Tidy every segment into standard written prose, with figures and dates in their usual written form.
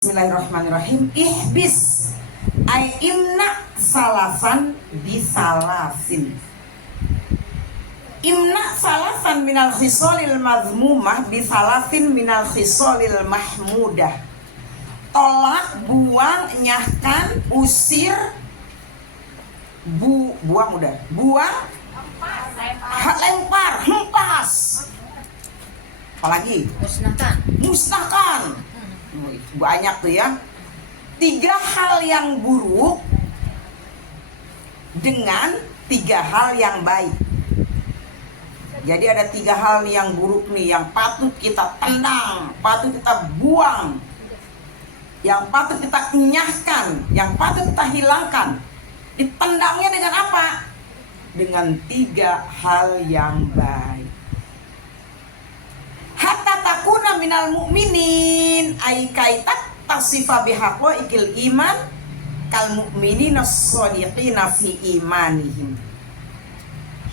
Bismillahirrahmanirrahim. Ihbis ay imna salasan bisalasin. Imna salasan minal khisolil mazmumah bisalasin minal khisolil mahmudah. Tolak, buang, nyahkan, usir, buang udah. Buang, lempar, hempas. Apalagi? Musnahkan. Banyak tuh ya. 3 hal yang buruk dengan 3 hal yang baik. Jadi ada 3 hal yang buruk nih yang patut kita tendang, patut kita buang, yang patut kita enyahkan, yang patut kita hilangkan. Ditendangnya dengan apa? Dengan 3 hal yang baik. Hatta takuna minal mu'minin ay kaitak tasifa bihaqaiqil iman kal mu'minina shadiqina fi imanihim.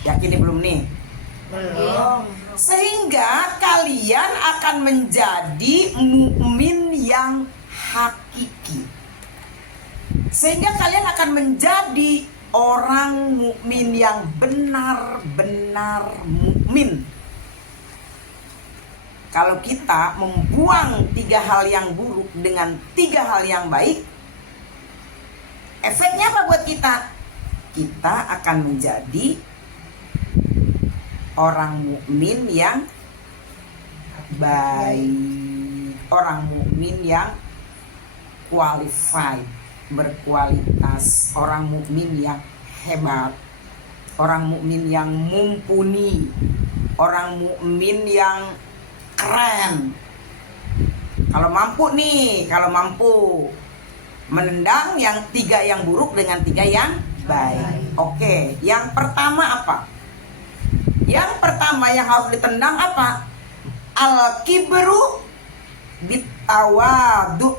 Yakin belum nih? Belum. Sehingga kalian akan menjadi mukmin yang hakiki. Sehingga kalian akan menjadi orang mukmin yang benar-benar mukmin. Kalau kita membuang 3 hal yang buruk dengan 3 hal yang baik, efeknya apa buat kita? Kita akan menjadi orang mukmin yang baik, orang mukmin yang qualified, berkualitas, orang mukmin yang hebat, orang mukmin yang mumpuni, orang mukmin yang keren. Kalau mampu nih, kalau mampu menendang yang 3 yang buruk dengan 3 yang baik. Oke, yang pertama apa? Yang pertama yang harus ditendang apa? Al-kibru bitawadu.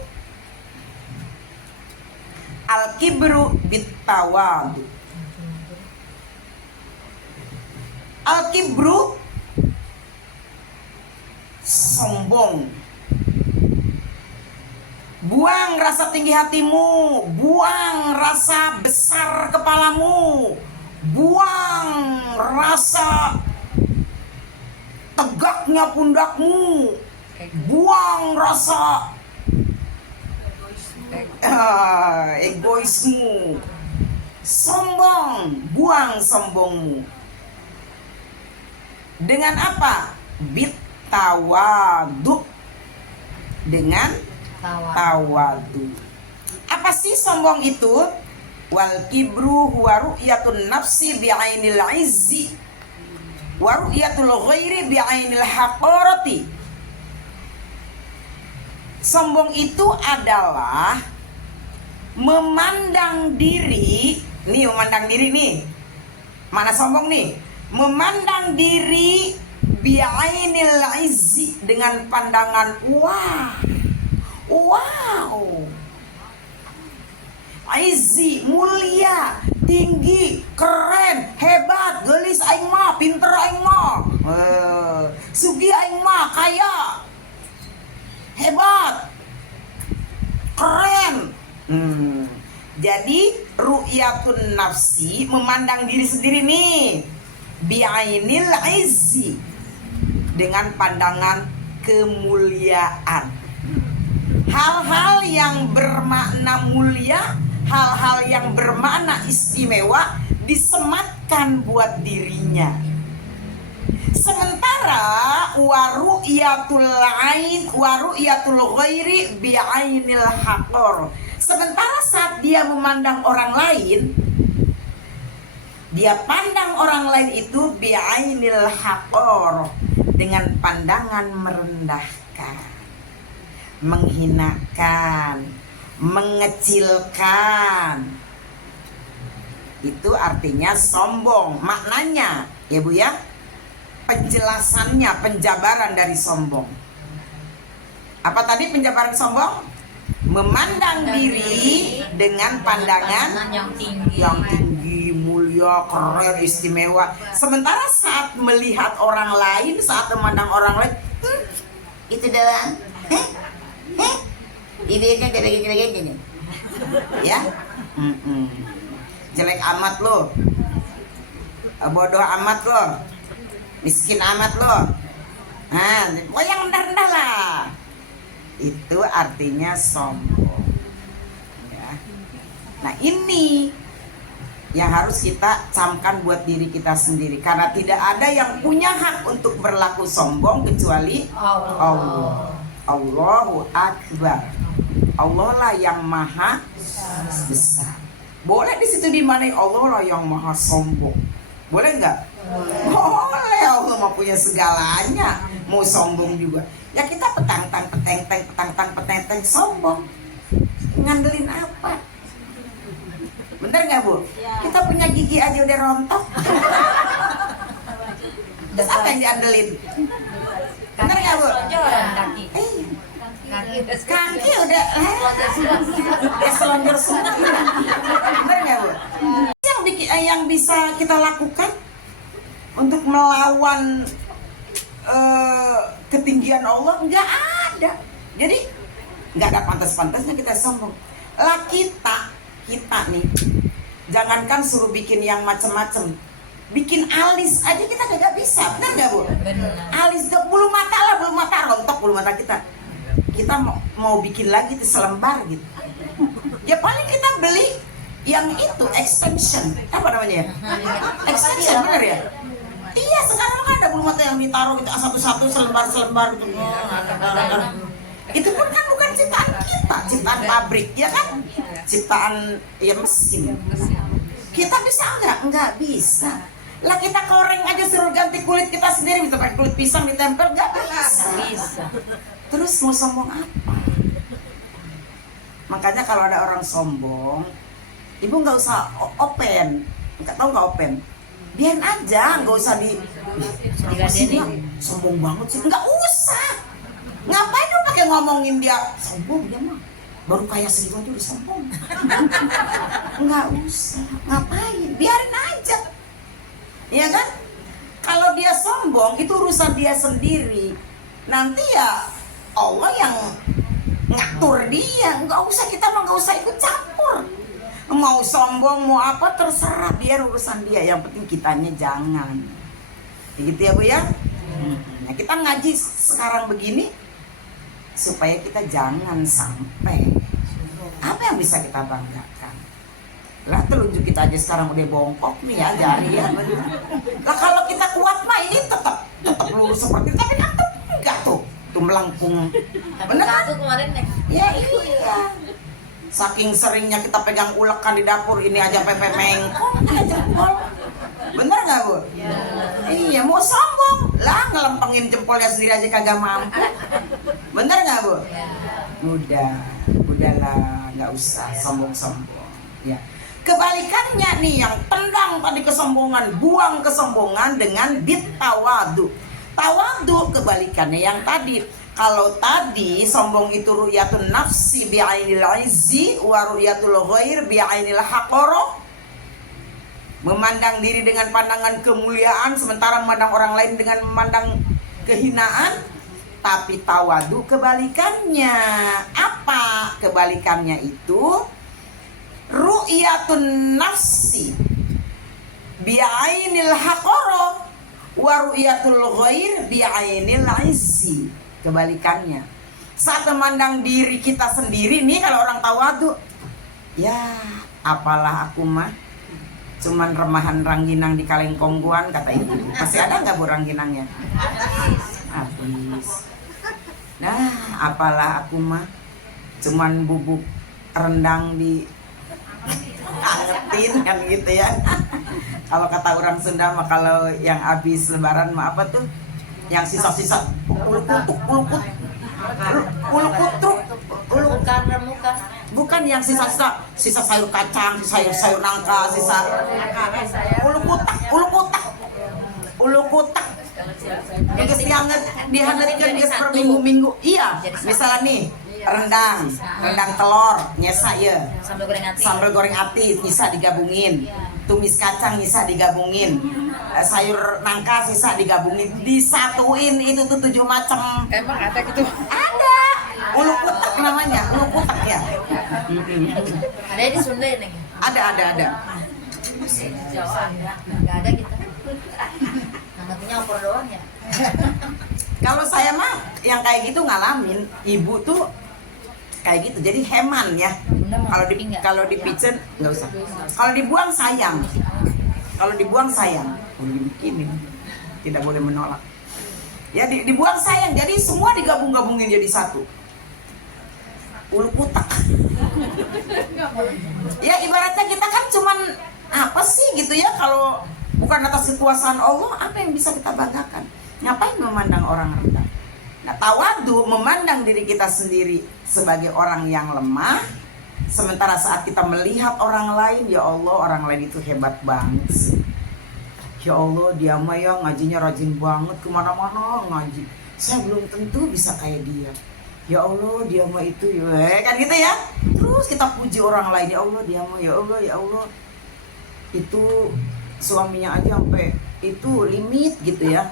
Al-kibru bitawadu. Al-kibru sombong. Buang rasa tinggi hatimu, buang rasa besar kepalamu, buang rasa tegaknya pundakmu, buang rasa egoismu, sombong, buang sombongmu. Dengan apa? Tawadu, dengan tawadu. Apa sih sombong itu? Wal kibru huwa ru'yatun nafsi bi'ainil izzi wa ru'yatul ghairi bi'ainil haqarati. Sombong itu adalah memandang diri. Nih, memandang diri nih. Mana sombong nih? Memandang diri bi'ainil izzi, dengan pandangan wow, izzi, mulia, tinggi, keren, hebat, gelis aing mah, pinter aing mah, sugi aing mah, kaya, hebat, keren. Jadi ru'yatun nafsi, memandang diri sendiri nih, bi'ainil izzi, dengan pandangan kemuliaan. Hal-hal yang bermakna mulia, hal-hal yang bermakna istimewa disematkan buat dirinya. Sementara waru'yatul ain waru'yatul ghairi bi'ainil haqor. Sementara saat dia memandang orang lain, dia pandang orang lain itu bi'ainil haqor, dengan pandangan merendahkan, menghinakan, mengecilkan. Itu artinya sombong. Maknanya ya Bu ya, penjelasannya, penjabaran dari sombong. Apa tadi penjabaran sombong? Memandang diri dengan pandangan yang tinggi, mulia, keren, istimewa. Sementara saat melihat orang lain, saat memandang orang lain, itu adalah Idenya gede gini. Ya. Jelek amat lo. Bodoh amat lo. Miskin amat lo. Nah, mau yang rendah-rendah lah. Itu artinya sombong. Ya. Nah, ini yang harus kita camkan buat diri kita sendiri, karena tidak ada yang punya hak untuk berlaku sombong kecuali Allah. Allahu Akbar. Allah lah yang maha besar. Boleh di situ dimana Allah lah yang maha sombong. Boleh nggak? Boleh. Allah mah punya segalanya. Mau sombong juga. Ya kita petang-tang sombong. Ngandelin apa? Bener nggak Bu? Ya. Kita punya gigi aja udah rontok. Terus apa yang diandelin? Bener nggak Bu? Kaki. Kaki udah selonjor semua. Bener nggak Bu? Yang bisa kita lakukan untuk melawan ketinggian Allah nggak ada. Jadi nggak ada pantas-pantasnya kita sombong. Lah kita nih, jangankan suruh bikin yang macem-macem, bikin alis aja kita gak bisa, benar nggak Bu? Benar. Alis bulu mata rontok bulu mata kita mau bikin lagi tuh selembar gitu. Ya paling kita beli yang itu extension, apa namanya? Extension benar ya? Iya, sekarang kan ada bulu mata yang ditaruh gitu satu-satu selembar gitu. Itu pun kan bukan ciptaan kita, ciptaan pabrik, ya kan? Ciptaan ya mesin. Kita bisa nggak bisa. Lah kita koreng aja suruh ganti kulit kita sendiri, bisa pakai kulit pisang ditempel nggak bisa. Terus mau sombong apa? Makanya kalau ada orang sombong, ibu nggak usah open, nggak tahu nggak open, biarin aja, nggak usah sombong banget sih, nggak usah. Ngapain lu pakai ngomongin dia sombong, dia mah baru kaya segitu aja udah sombong. Nggak usah, ngapain, biarin aja, ya kan? Kalau dia sombong itu urusan dia sendiri, nanti ya Allah yang ngatur dia. Nggak usah, kita mah nggak usah ikut campur. Mau sombong mau apa terserah, biar urusan dia, yang penting kitanya jangan. Gitu ya Bu ya. Nah, kita ngaji sekarang begini supaya kita jangan sampai. Apa yang bisa kita banggakan? Lah telunjuk kita aja sekarang udah bongkok nih ya jari ya. Lah kalau kita kuat mah ini tetap lurus seperti itu, tapi kan tuh enggak tuh melengkung. Bener kan? Kemarin Ya iya. Saking seringnya kita pegang ulekan di dapur, ini aja pepe mengkong jempol. Bener nggak Bu? Ya. Iya, mau sombong lah ngelempengin jempolnya sendiri aja kagak mampu. Bener nggak Bu? Ya. Udahlah, nggak usah sombong-sombong. Ya. Kebalikannya nih, yang tendang tadi kesombongan, buang kesombongan dengan bitawadu. Tawadu kebalikannya yang tadi. Kalau tadi sombong itu ru'yatun nafsi bi'ainil izzi wa ru'yatul ghair bi'ainil haqara. Memandang diri dengan pandangan kemuliaan, sementara memandang orang lain dengan memandang kehinaan. Tapi tawadu kebalikannya. Apa kebalikannya itu? Ru'yatun nafsi bi'ainil haqara wa ru'yatul ghair bi'ainil izzi. Kebalikannya, saat memandang diri kita sendiri nih, kalau orang tawadu, ya apalah aku mah cuman remahan rangginang di kaleng kongguan, kata ibu. Masih ada nggak Bu rangginangnya? Habis. Nah, apalah aku mah cuman bubuk rendang di angetin kan gitu ya. Kalau kata orang Sunda mah, kalau yang habis lebaran mah apa tuh? Yang sisa-sisa ulu kutruk, bukan yang sisa sayur kacang, sayur nangka, sisa ulu kutak yang dihangatkan geus per minggu-minggu. Iya, misalnya nih rendang telur nyesa ya, sambal goreng ati bisa digabungin, tumis kacang bisa digabungin, sayur nangka sisa digabungin, disatuin itu tuh 7 macam. Emang ada gitu? Ada. Ulu kutak namanya, lukutak ya. Ada di Sunda ya, Neng? Ada. Jawa nggak ada kita. Ngertinya opor doang ya. Kalau saya mah yang kayak gitu ngalamin, ibu tuh kayak gitu. Jadi heman ya. Kalau dipicen nggak usah. Kalau dibuang sayang. Kalau dibuang sayang. Kalau dibikinin tidak boleh menolak. Ya dibuang sayang. Jadi semua digabung-gabungin jadi satu. Ulu kutak. Ya ibaratnya kita kan cuman apa sih gitu ya, kalau bukan atas kekuasaan Allah, apa yang bisa kita banggakan? Ngapain memandang orang rendah? Nah, tawadu memandang diri kita sendiri sebagai orang yang lemah, sementara saat kita melihat orang lain, ya Allah, orang lain itu hebat banget sih. Ya Allah, dia mah ya ngajinya rajin banget, kemana-mana ngaji. Saya belum tentu bisa kayak dia. Ya Allah, dia mah itu ya, kan gitu ya. Terus kita puji orang lain, ya Allah, dia mah, ya Allah, itu suaminya aja sampai itu limit gitu ya.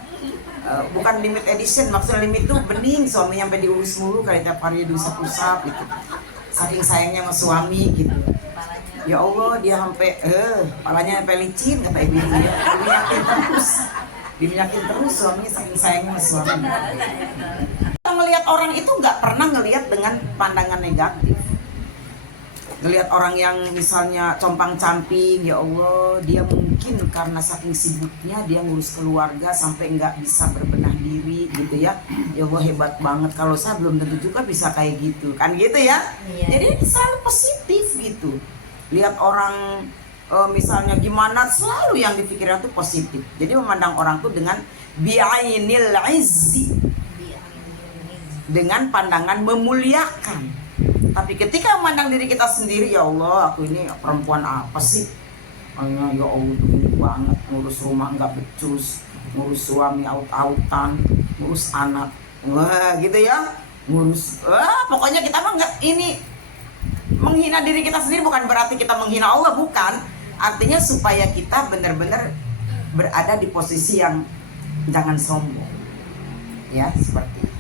Bukan limit edition, maksudnya limit itu bening, suaminya sampai diurus mulu kayak tiap hari diusap-usap gitu. Saking sayangnya sama suami gitu. Ya Allah, dia sampai kepalanya sampai licin kata ibu ya. Diminyakin terus suaminya saking sayangnya sama suami. Kita ngelihat orang itu nggak pernah ngelihat dengan pandangan negatif. Ngelihat orang yang misalnya compang-camping, ya Allah, dia mungkin karena saking sibuknya dia ngurus keluarga sampai nggak bisa berbenah diri gitu ya. Ya Allah, hebat banget, kalau saya belum tentu juga bisa kayak gitu, kan gitu ya. Iya. Jadi selalu positif gitu. Lihat orang misalnya gimana, selalu yang dipikirkan tuh positif. Jadi memandang orang tuh dengan bi'ainil izzi, dengan pandangan memuliakan. Tapi ketika memandang diri kita sendiri, ya Allah, aku ini perempuan apa sih? Ya Allah, begini banget, ngurus rumah nggak becus, ngurus suami aut-autan, ngurus anak, wah gitu ya, ngurus, pokoknya kita mah nggak, ini menghina diri kita sendiri bukan berarti kita menghina Allah, bukan. Artinya supaya kita benar-benar berada di posisi yang jangan sombong, ya seperti itu.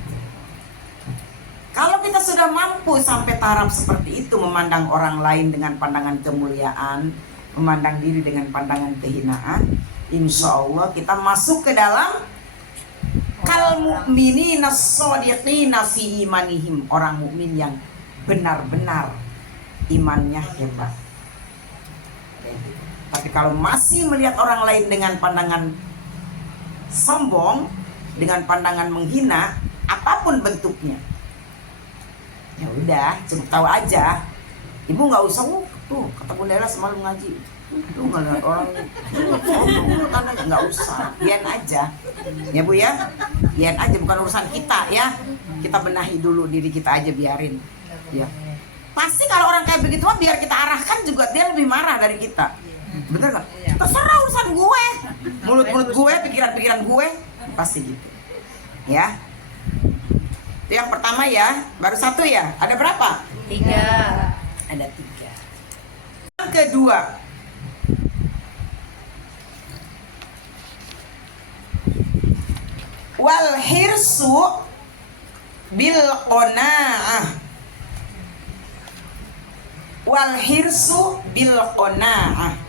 Kalau kita sudah mampu sampai taraf seperti itu, memandang orang lain dengan pandangan kemuliaan, memandang diri dengan pandangan kehinaan, insya Allah kita masuk ke dalam kal mu'minina shadiqina fi imanihim, orang mukmin yang benar-benar imannya hebat. Tapi kalau masih melihat orang lain dengan pandangan sombong, dengan pandangan menghina, apapun bentuknya, ya udah, cukup tahu aja. Ibu nggak usah tuh kata Bunda Ella semalam ngaji, tuh nggak lihat orang tandanya, nggak usah, biar aja ya Bu ya, biar aja, bukan urusan kita ya. Kita benahi dulu diri kita aja, biarin ya. Pasti kalau orang kayak begitu mah biar kita arahkan juga dia lebih marah dari kita, bener nggak? Terserah urusan gue, mulut gue, pikiran gue, pasti gitu ya. Itu yang pertama ya, baru satu ya. Ada berapa? 3. Ada 3. Yang kedua, wal hirsu bil qanaah. Wal hirsu bil qanaah.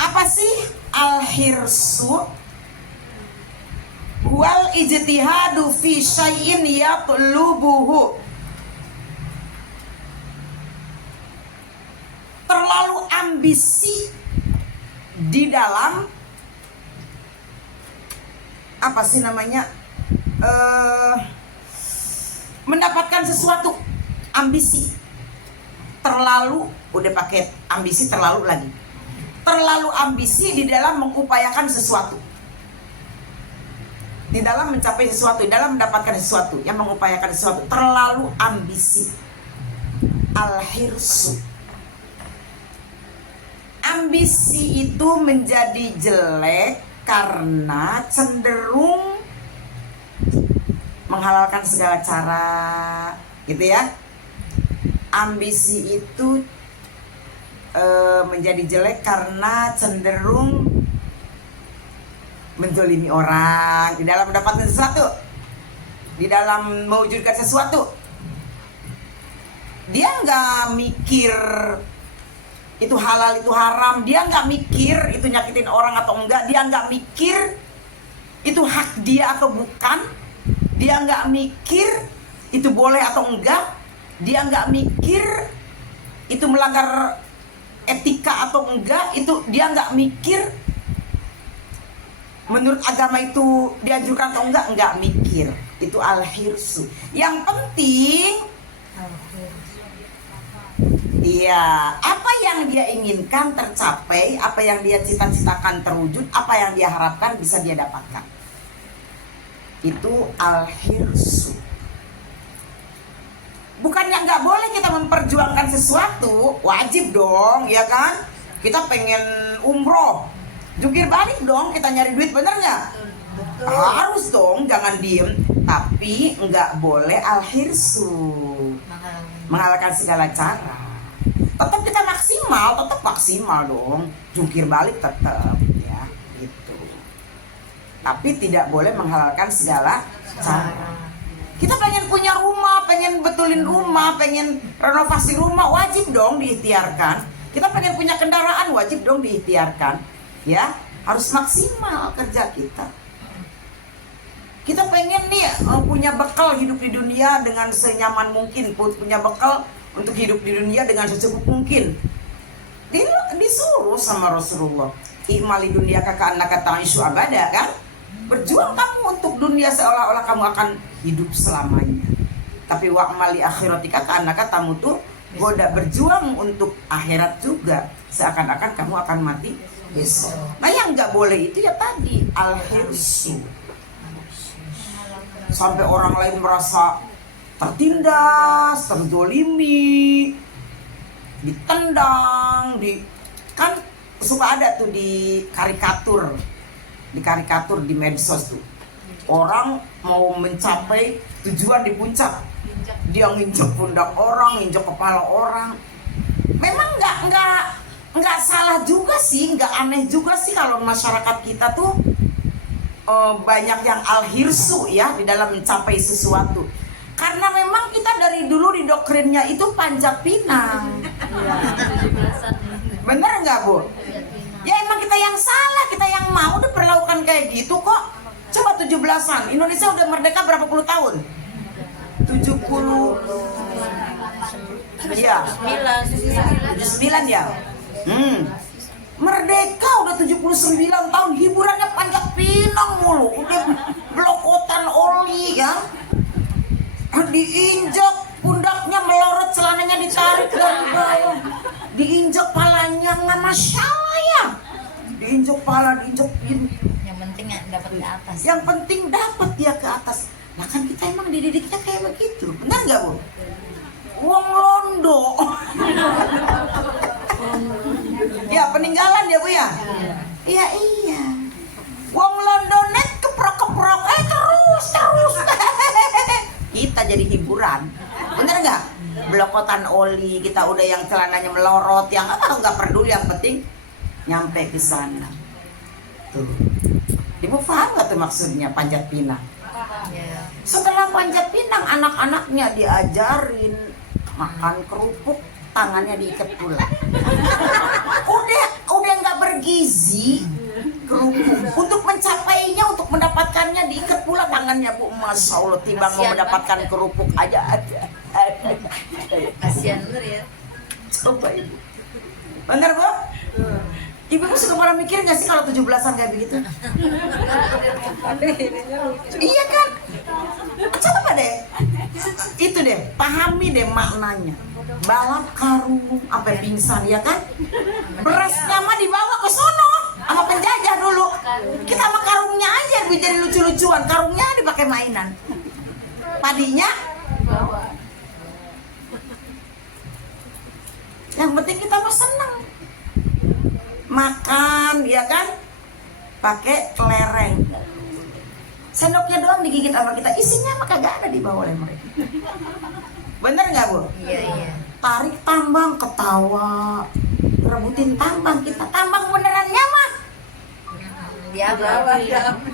Apa sih al-hirsu? Wal ijtihadu fi syai'in yatlubuhu. Terlalu ambisi di dalam apa sih namanya, mendapatkan sesuatu. Ambisi terlalu, udah pakai ambisi terlalu lagi, terlalu ambisi di dalam mengupayakan sesuatu, di dalam mencapai sesuatu, di dalam mendapatkan sesuatu, yang mengupayakan sesuatu, terlalu ambisi. Al-hirsu, ambisi itu menjadi jelek karena cenderung menghalalkan segala cara, gitu ya. Ambisi itu menjadi jelek karena cenderung menzolimi orang di dalam mendapatkan sesuatu, di dalam mewujudkan sesuatu. Dia nggak mikir itu halal itu haram, dia nggak mikir itu nyakitin orang atau enggak, dia nggak mikir itu hak dia atau bukan, dia nggak mikir itu boleh atau enggak, dia nggak mikir itu melanggar etika atau enggak, itu dia nggak mikir menurut agama itu dianjurkan atau enggak mikir. Itu al-hirsu. Yang penting iya, apa yang dia inginkan tercapai, apa yang dia cita-citakan terwujud, apa yang dia harapkan bisa dia dapatkan. Itu al-hirsu. Bukannya nggak boleh kita memperjuangkan sesuatu, wajib dong, ya kan? Kita pengen umroh, jungkir balik dong, kita nyari duit, bener nggak? Harus dong, jangan diem. Tapi nggak boleh al-hirsu, menghalalkan segala cara. Tetap kita tetap maksimal dong, jungkir balik tetap ya gitu. Tapi tidak boleh menghalalkan segala cara. Kita pengen punya rumah, pengen betulin rumah, pengen renovasi rumah, wajib dong diikhtiarkan. Kita pengen punya kendaraan, wajib dong diikhtiarkan. Ya, harus maksimal kerja kita. Kita pengen nih punya bekal hidup di dunia dengan senyaman mungkin, punya bekal untuk hidup di dunia dengan secukup mungkin. Disuruh sama Rasulullah, i'mali dunia kakak anak kata isu abada, kan? Berjuang kamu untuk dunia seolah-olah kamu akan hidup selamanya. Tapi wa'mali akhirati kakak anak katamu tuh goda berjuang untuk akhirat juga, seakan-akan kamu akan mati besok. Nah yang nggak boleh itu ya tadi al-hirsu. Sampai orang lain merasa tertindas, terzolimi, ditendang, kan suka ada tuh di karikatur di medsos tuh. Orang mau mencapai tujuan di puncak, dia nginjek pundak orang, nginjek kepala orang. Memang nggak salah juga sih, nggak aneh juga sih kalau masyarakat kita tuh banyak yang al-hirsu ya di dalam mencapai sesuatu. Karena memang kita dari dulu didoktrinnya itu panjat pinang. Bener nggak Bu? Ya emang kita yang salah, kita yang mau diperlakukan kayak gitu kok. Coba 17-an, Indonesia udah merdeka berapa puluh tahun? 70 ya, 79 ya. Merdeka udah 79 tahun, hiburannya panjat pinang mulu, udah blokotan oli ya. Diinjak pundaknya melorot, celananya ditarik dari bawah, diinjak palanya, nggak masalah ya. Diinjak pala, diinjak ini. Yang penting dapat ke atas. Yang penting dapat dia ke atas. Nah kan kita emang dididiknya kayak begitu, benar nggak Bu? Wong londo. Ya peninggalan ya Bu ya. Iya iya. Wong londo net keprok terus. Kita jadi hiburan, bener nggak? Blokotan oli, kita udah yang celananya melorot, yang nggak peduli, yang penting nyampe ke sana. Tuh, Ibu paham nggak tuh maksudnya panjat pinang? Setelah panjat pinang, anak-anaknya diajarin makan kerupuk, tangannya diikat pula. Udah nggak bergizi. Kerupuk. Untuk mencapainya, untuk mendapatkannya diikat pula tangannya Bu. Masya Allah, timbang mau mendapatkan kerupuk aja ada. Kasihan bener ya. Coba Ibu. Bener Bu? Ibu suka pernah mikir gak sih kalau 17-an kayak begitu? Iya kan? Coba deh. Itu deh, pahami deh maknanya. Balap karung, apa pingsan ya kan? Berasnya mah dibawa ke sono sama penjajah dulu. Kita sama karungnya aja jadi lucu-lucuan, karungnya dipakai mainan. Padinya yang penting kita mah senang. Makan ya kan? Pakai kelereng. Sendoknya doang digigit sama kita, isinya mah kagak ada dibawa oleh mereka. Bener nggak Bu? Iya. Tarik tambang, ketawa, rebutin tambang kita, tambang benerannya mah diambil.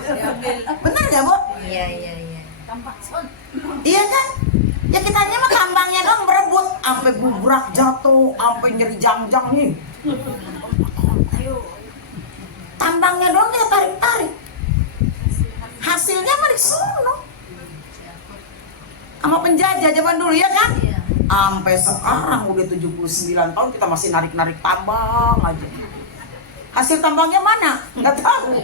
Bener nggak Bu? Iya. Iya kan? Ya kitanya mah tambangnya dong berebut, sampai bubrak jatuh, sampai nyeri jangjang nih. Tambangnya dong kita tarik-tarik. Hasilnya mah di sono. Sama penjajah zaman dulu ya kan? Iya. Sampai sekarang udah 79 tahun kita masih narik-narik tambang aja. Hasil tambangnya mana? Nggak tahu.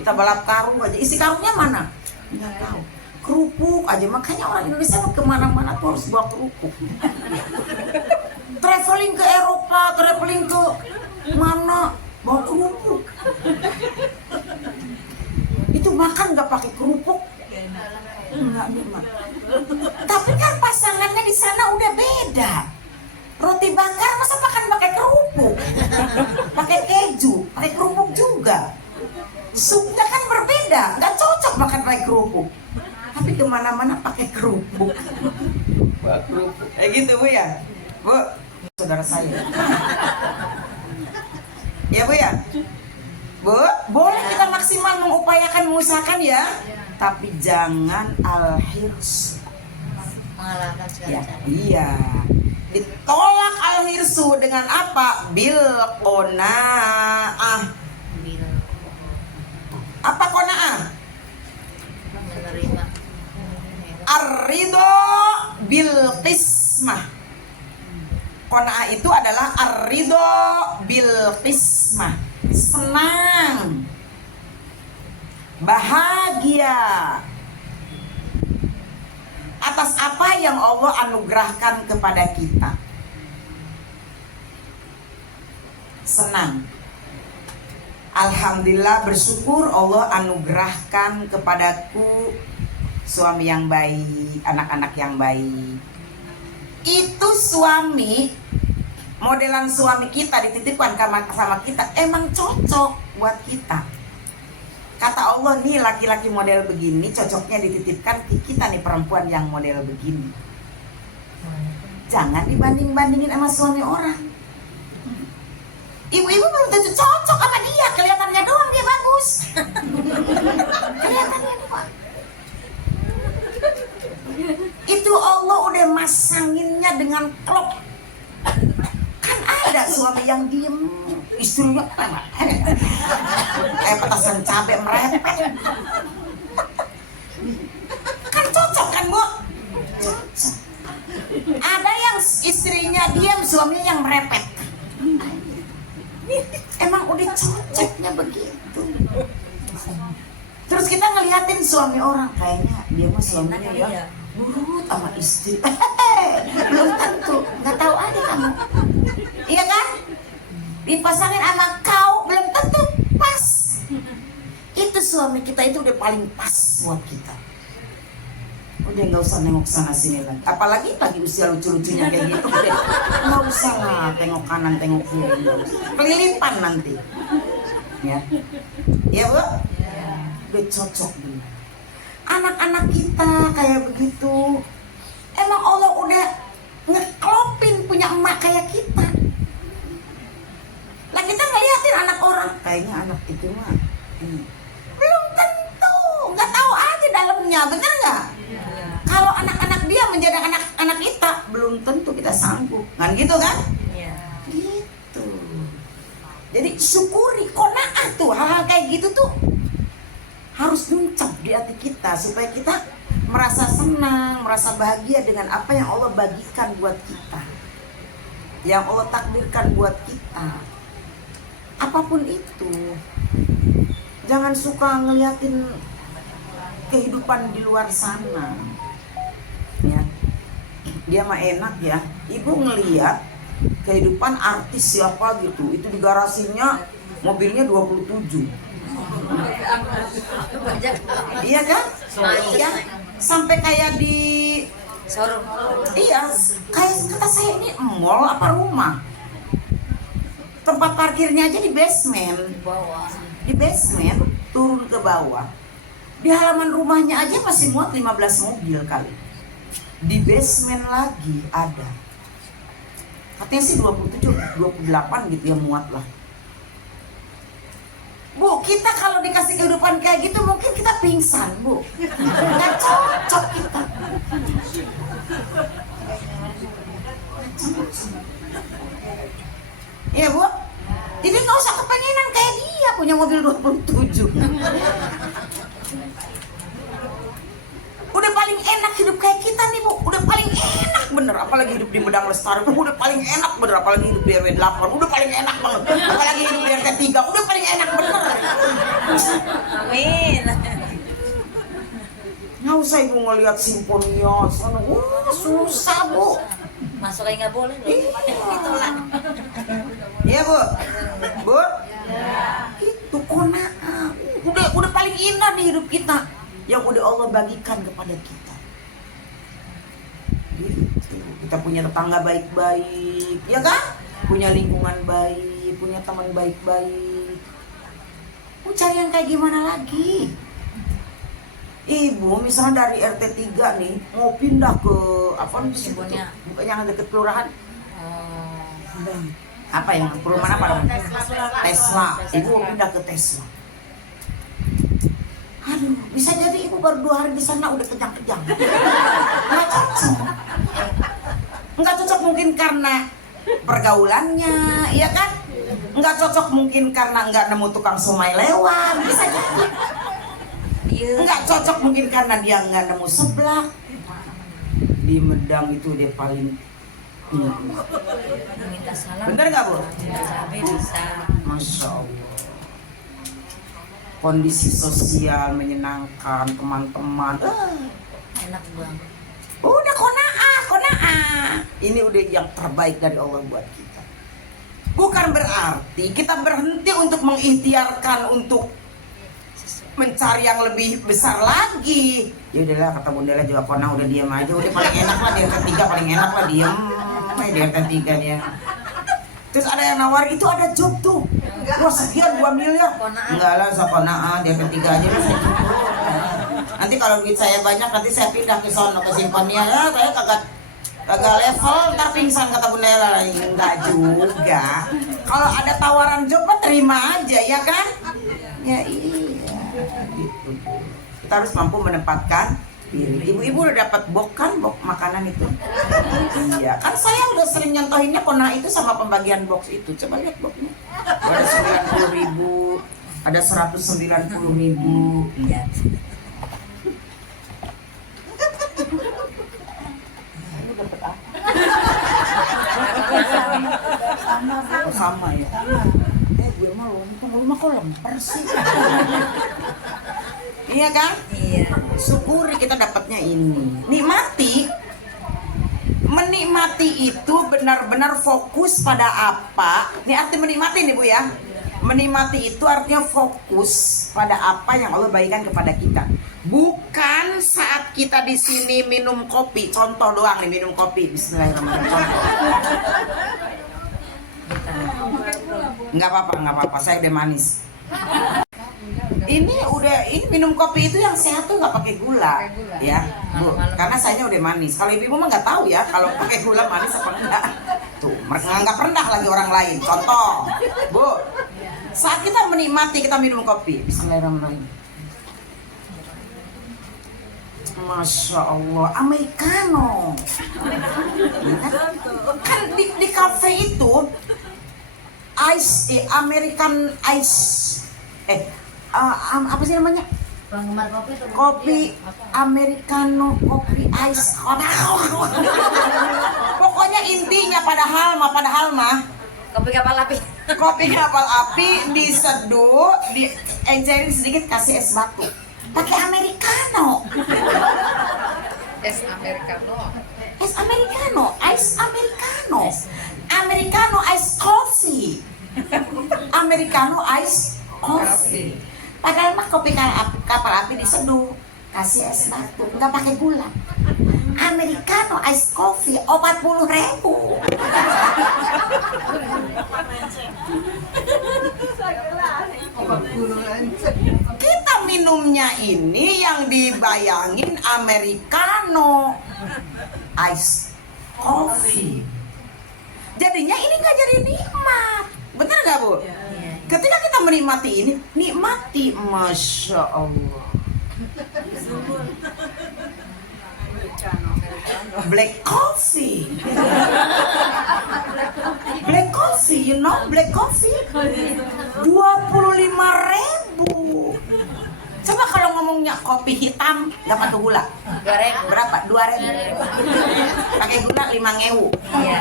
Kita balap karung aja, isi karungnya mana? Nggak tahu. Kerupuk aja, makanya orang Indonesia mau kemana-mana tuh harus bawa kerupuk. Traveling ke Eropa, traveling ke mana, bawa kerupuk. Itu makan nggak pakai kerupuk? Enggak memang. Tapi kan pasangannya di sana udah beda. Roti bakar masa makan pakai kerupuk, pakai keju, pakai kerupuk juga. Supnya kan berbeda, nggak cocok makan pakai kerupuk. Tapi kemana-mana pakai kerupuk. Gitu Bu ya, Bu, saudara saya. Ya Bu ya, Bu, boleh kita maksimal mengupayakan, mengusahakan ya. Tapi jangan al-hirs. Mengalahkan segala Ya, cara. iya. Ditolak al-hirsu dengan apa? Bil qanaah. Bila Apa qanaah? menerima. Ar-ridho bil qismah. Qanaah itu adalah ar-ridho bil qismah. Senang, bahagia atas apa yang Allah anugerahkan kepada kita. Senang. Alhamdulillah, bersyukur Allah anugerahkan kepadaku suami yang baik, anak-anak yang baik. Itu suami, modelan suami kita dititipkan sama kita, emang cocok buat kita. Kata Allah, nih laki-laki model begini cocoknya dititipkan ke kita nih, perempuan yang model begini. Jangan dibanding-bandingin sama suami orang. Ibu-ibu belum tentu cocok sama dia, kelihatannya doang dia bagus. Kelihatannya doang. Itu Allah udah masanginnya dengan klop. Kan ada suami yang diem, istrinya kayak petasan cabai merepet. Kan cocok kan Bu? Cocok. Ada yang istrinya diam, suaminya yang merepet. Emang udah cocoknya begitu. Terus kita ngeliatin suami orang, kayaknya dia mah suaminya ya nurut sama istri. Belum tentu, nggak tahu aja kamu. Iya kan? Dipasangin sama kau belum tentu pas. Itu suami kita itu udah paling pas buat kita. Udah nggak usah nengok sana sini lagi. Apalagi lagi usia lucu-lucunya kayak gitu, udah nggak usah lah tengok kanan tengok kiri. Kelilipan nanti. Ya, ya Bu. Udah cocok dulu. Anak-anak kita kayak begitu. Emang Allah udah ngeklopin punya emak kayak kita. Lah kita ngeliatin anak orang, kayaknya anak itu mah belum tentu, nggak tahu aja dalamnya, bener nggak? Kalau anak-anak dia menjadi anak-anak kita, belum tentu kita sanggup, kan gitu kan? Iya. Gitu. Jadi syukuri, qanaah tuh, hal-hal kayak gitu tuh harus nuncap di hati kita supaya kita merasa senang, merasa bahagia dengan apa yang Allah bagikan buat kita, yang Allah takdirkan buat kita. Apapun itu, jangan suka ngeliatin kehidupan di luar sana. Ya, dia mah enak ya. Ibu ngeliat kehidupan artis siapa gitu, itu di garasinya mobilnya 27. Iya kan? Iya. Sampai kayak di Showroom. iya, kayak kata saya ini mall apa rumah? Tempat parkirnya aja di basement. Bawah. Di basement, turun ke bawah. Di halaman rumahnya aja masih muat 15 mobil kali. Di basement lagi ada. Katanya sih 27, 28 gitu ya muat lah. Bu, kita kalau dikasih kehidupan kayak gitu mungkin kita pingsan, Bu. Nggak cocok kita. Iya, Bu. Jadi nggak usah kepengenan kayak dia punya mobil 27. Udah paling enak hidup kayak kita nih, Bu. Udah paling enak bener. Apalagi hidup di Medang Lestari. Udah paling enak bener. Apalagi hidup di RW 8. Udah paling enak banget. Apalagi hidup di RT 3. Udah paling enak bener. Amin. Nggak usah Ibu ngeliat simfonia. Susah, Bu. Masuk aja nggak boleh loh. Ditolak. Iya, Bu. Bu? Itu kona'ah. Udah paling indah di hidup kita yang udah Allah bagikan kepada kita. Gitu. Kita punya tetangga baik-baik, ya kan? Punya lingkungan baik, punya teman baik-baik. Mau cari yang kayak gimana lagi? Ibu misalnya dari RT 3 nih mau pindah ke apa di situ? Simbonya. Bukan yang deket kelurahan. Oh. Apa yang perumahan apa namanya? Tesla. Ibu mau pindah ke Tesla. Aduh, bisa jadi ibu baru 2 hari di sana udah kejang-kejang. Nggak cocok. Nggak cocok mungkin karena pergaulannya, iya kan? Nggak cocok mungkin karena nggak nemu tukang somai lewat, bisa jadi. Iya. Nggak cocok mungkin karena dia nggak nemu seblak. Di Medang itu dia paling Minta salam. bener nggak, Bu? Minta cabai bisa. Masya Allah. Kondisi sosial menyenangkan, teman-teman. Enak banget. Udah kona'ah. Ini udah yang terbaik dari Allah buat kita. Bukan berarti kita berhenti untuk mengikhtiarkan untuk mencari yang lebih besar lagi. Ya udahlah, kata Bundela juga kona'ah udah diam aja. Udah paling enak lah, dia ketiga paling enak lah diam. Dia ketiga dia. Terus ada yang nawar, itu ada job tuh. Wah sekian 2 miliar. Enggak lah, so kona'ah, dia ketiga aja. Nanti kalau duit saya banyak, nanti saya pindah ke sono ke Simfonia. Ya, saya kagak level, ntar pingsan kata Bunda Ella. Enggak juga. Kalau ada tawaran job, terima aja ya kan? Ya iya. Gitu. Kita harus mampu menempatkan diri. Ibu-ibu udah dapat box kan, box makanan itu? Iya, kan saya udah sering nyontohinnya kona'ah itu sama pembagian box itu. Coba lihat boxnya. Ada 90.000, ada 190.000. Iya. Sama ya. Gue mah lu kok lempar sih. Iya kan? Iya. Syukuri kita dapatnya ini. Menikmati itu benar-benar fokus pada apa? Ini arti menikmati nih Bu ya. Menikmati itu artinya fokus pada apa yang Allah bagikan kepada kita. Bukan saat kita di sini minum kopi, contoh doang nih minum kopi. Bismillahirrahmanirrahim. Contoh. Nggak apa-apa, saya udah manis. Ini minum kopi itu yang sehat tuh nggak pakai gula, ya, Bu. Karena saya udah manis. Kalau ibu mah nggak tahu ya, kalau pakai gula manis apa enggak. Tuh, nggak pernah lagi orang lain. Contoh, Bu. Saat kita menikmati, kita minum kopi. Bismillahirrahmanirrahim. Masya Allah, Americano. Kan di kafe itu American ice. Apa sih namanya? Penggemar kopi atau Kopi Americano, kopi ice. Pokoknya intinya padahal mah kopi kapal api. kopi kapal api diseduh, diencerin sedikit kasih es batu. Pakai Americano. Es americano. Es Americano, ice Americano. Americano ice coffee. Americano ice coffee. Padahal mah kopi kapal api diseduh, kasih es batu, nggak pakai gula. Americano ice coffee 40.000. Kita minumnya ini yang dibayangin Americano ice coffee. Jadinya ini nggak jadi nikmat, bener nggak Bu? Iya. Ketika kita menikmati ini, nikmati, Masya Allah. Black coffee. Black coffee, you know black coffee? 25.000. Coba kalau ngomongnya kopi hitam dapat gula. 2.000. Berapa? 2.000. Pakai gula 5.000. Iya.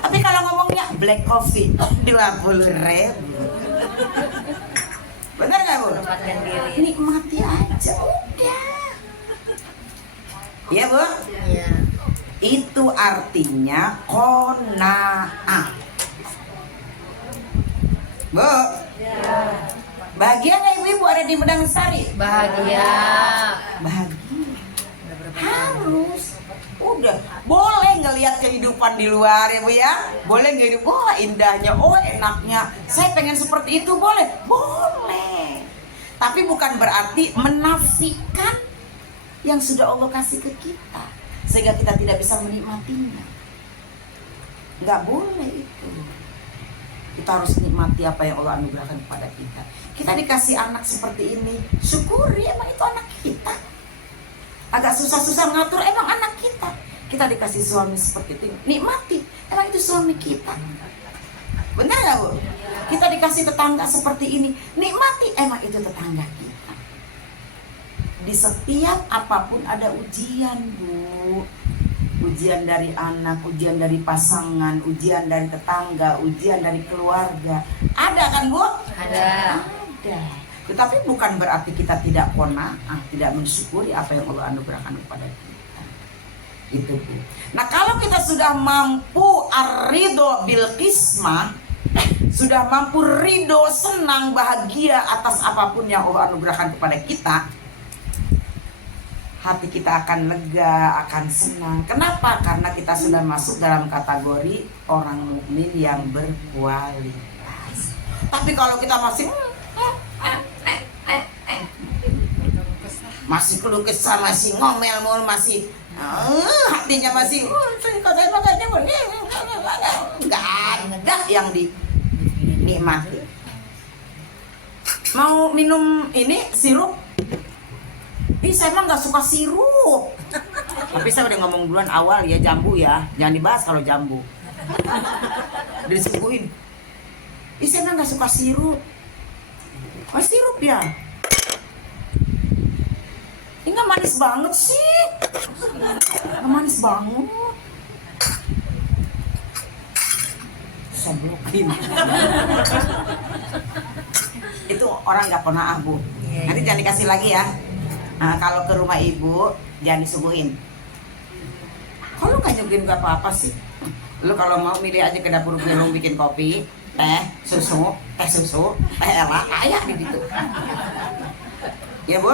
Tapi kalau ngomongnya black coffee 20.000. Benar nggak, Bu? Tempatkan diri. Nikmati aja udah. Iya, Bu? Iya. Itu artinya qanaah. Bu, bahagia nggak ibu-ibu ada di Medang Sari? Bahagia. Bahagia. Udah berapa tahun? Harus. Udah, boleh ngelihat kehidupan di luar ya Bu ya. Boleh ngelihat, wah indahnya, oh enaknya. Saya pengen seperti itu, boleh? Boleh. Tapi bukan berarti menafikan yang sudah Allah kasih ke kita, sehingga kita tidak bisa menikmatinya. Nggak boleh itu. Kita harus nikmati apa yang Allah anugerahkan kepada kita. Kita dikasih anak seperti ini, syukuri, emang itu anak kita. Agak susah-susah ngatur, emang anak kita. Kita dikasih suami seperti itu, nikmati, emang itu suami kita. Benar nggak, Bu? Kita dikasih tetangga seperti ini, nikmati, emang itu tetangga kita. Di setiap apapun ada ujian, Bu. Ujian dari anak, ujian dari pasangan, ujian dari tetangga, ujian dari keluarga. Ada kan, Bu? Ada. Ada. Tetapi bukan berarti kita tidak qanaah, tidak mensyukuri apa yang Allah anugerahkan kepada kita. Itu, Bu. Nah, kalau kita sudah mampu ar-ridho bil qismah, sudah mampu ridho, senang, bahagia atas apapun yang Allah anugerahkan kepada kita, hati kita akan lega, akan senang. Kenapa? Karena kita sudah masuk dalam kategori orang mukmin yang berkualitas. Tapi kalau kita masih keluh kesah, masih ngomel mulu, masih hatinya masih nggak ada yang dinikmati. Mau minum ini sirup? Saya emang nggak suka sirup. Tapi saya udah ngomong duluan awal ya, jambu ya, jangan dibahas kalau jambu. Disuguhin. Saya emang nggak suka sirup. Oh, sirup ya? Ini nggak manis banget sih. Nggak manis banget. Saya blokin. Itu orang nggak qanaah, Bu. Nanti jangan dikasih lagi ya. Nah, kalau ke rumah ibu jangan disuguhin. Kalau nggak nyobain nggak apa-apa sih. Lu kalau mau milih aja ke dapur belum bikin kopi, teh susu, teh ela, ayah di situ. Ya, Bu.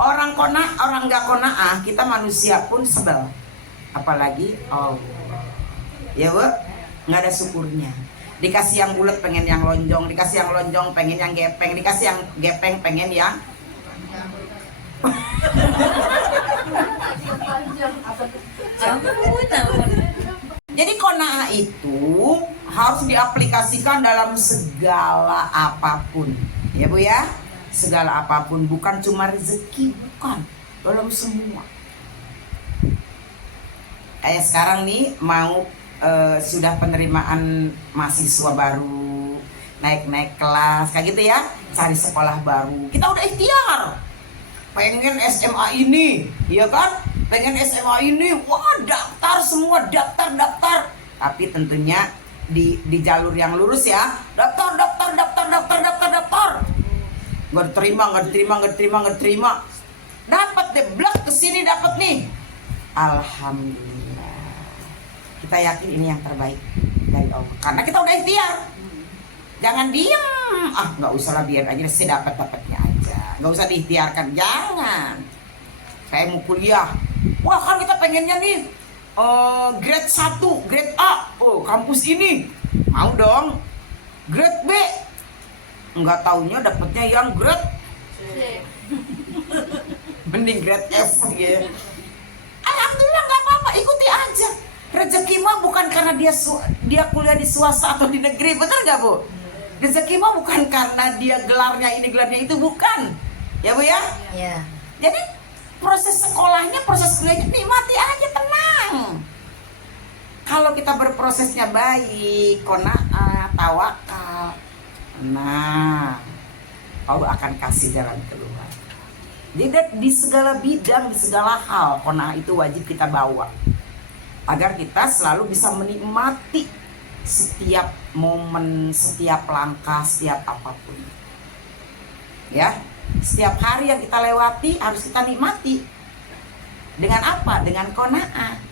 Orang nggak qanaah, kita manusia pun sebel. Apalagi ya, Bu, nggak ada syukurnya. Dikasih yang bulat pengen yang lonjong, dikasih yang lonjong pengen yang gepeng, dikasih yang gepeng pengen yang Jadi qanaah itu harus diaplikasikan dalam segala apapun. Ya, Bu ya? Segala apapun, bukan cuma rezeki, bukan. Dalam semua. Kayak sekarang nih mau sudah penerimaan mahasiswa baru, naik kelas kayak gitu ya, cari sekolah baru. Kita udah ikhtiar. Pengen SMA ini, iya kan? Pengen SMA ini, wah daftar semua, daftar. Tapi tentunya di jalur yang lurus ya, daftar. Nggak terima. Dapat deh, blok kesini dapat nih. Alhamdulillah. Kita yakin ini yang terbaik dari Allah. Karena kita udah ikhtiar. Jangan diem, nggak usah lah, biar aja sedapat-dapatnya aja. Nggak usah diikhtiarkan, jangan. Saya mau kuliah, wah kan kita pengennya nih grade 1, grade A, kampus ini, mau dong. Grade B, nggak taunya dapatnya yang grade C. Mending grade F gitu. Alhamdulillah, nggak apa-apa, ikuti aja. Rezeki mah bukan karena dia kuliah di swasta atau di negeri, betul nggak, Bu? Rezeki mah bukan karena dia gelarnya ini gelarnya itu, bukan. Ya Bu ya. Ya. Jadi proses sekolahnya, proses kuliahnya nikmati aja, tenang. Kalau kita berprosesnya baik, qanaah, tawakal, nah Allah akan kasih jalan keluar. Jadi di segala bidang, di segala hal, qanaah itu wajib kita bawa agar kita selalu bisa menikmati setiap momen, setiap langkah, setiap apapun. Ya, setiap hari yang kita lewati harus kita nikmati. Dengan apa? Dengan qanaah.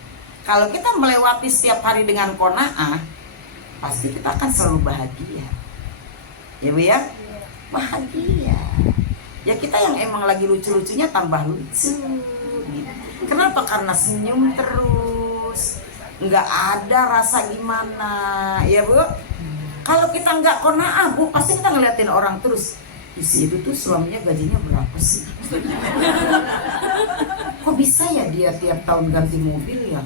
Kalau kita melewati setiap hari dengan qanaah, pasti kita akan selalu bahagia. Ya Bu ya? Bahagia. Ya kita yang emang lagi lucu-lucunya tambah lucu. Kenapa? Karena senyum terus, nggak ada rasa gimana, ya Bu. Kalau kita nggak qanaah Bu, pasti kita ngeliatin orang terus. Isi itu tuh suaminya gajinya berapa sih? Kok bisa ya dia tiap tahun ganti mobil ya?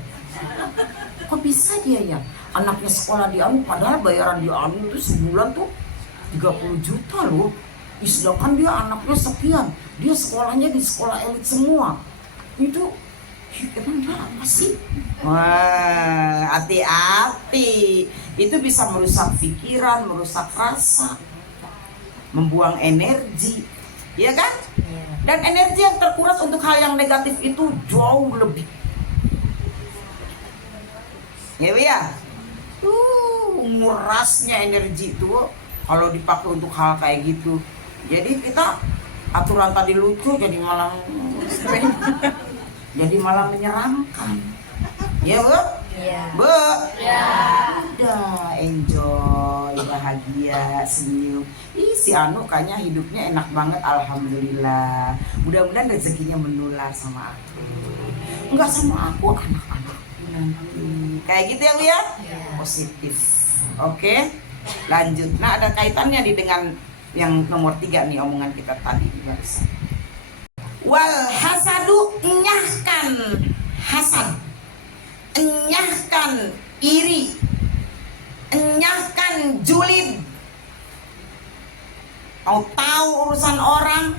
Kok bisa dia ya? Anaknya sekolah di anu, padahal bayaran di anu tuh sebulan tuh 30 juta loh. Sedangkan dia anaknya sekian, dia sekolahnya di sekolah elit semua. Itu emang dia apa sih? Wah, hati-hati. Itu bisa merusak pikiran, merusak rasa, membuang energi, ya kan? Ya. Dan Dan energi yang terkuras untuk hal yang negatif itu jauh lebih. Ya Bu ya? Ngurasnya energi itu kalau dipakai untuk hal kayak gitu. Jadi kita aturan tadi lucu jadi malah jadi malah menyeramkan. Ya Bu? Iya. Bu? Ya. Udah enjoy, bahagia, senyum. Ih si Anu kayaknya hidupnya enak banget, alhamdulillah. Mudah-mudahan rezekinya menular sama aku. Enggak sama aku, anak-anakku nanti. Kayak gitu ya Bu ya? Ya. Positif. Oke, lanjut. Nah ada kaitannya nih dengan yang nomor 3 nih omongan kita tadi barusan. Wal hasadu, enyahkan hasad, enyahkan iri, enyahkan julid. Mau tahu urusan orang?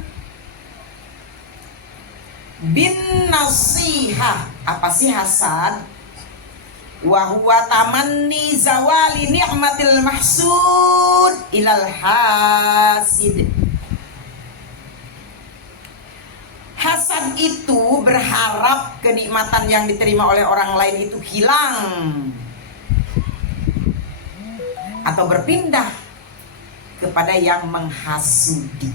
Bin nasihah. Apa sih hasad? Wa huwa tamanni zawali ni'matil mahsud ilal hasid. Hasad itu berharap kenikmatan yang diterima oleh orang lain itu hilang atau berpindah kepada yang menghasudi.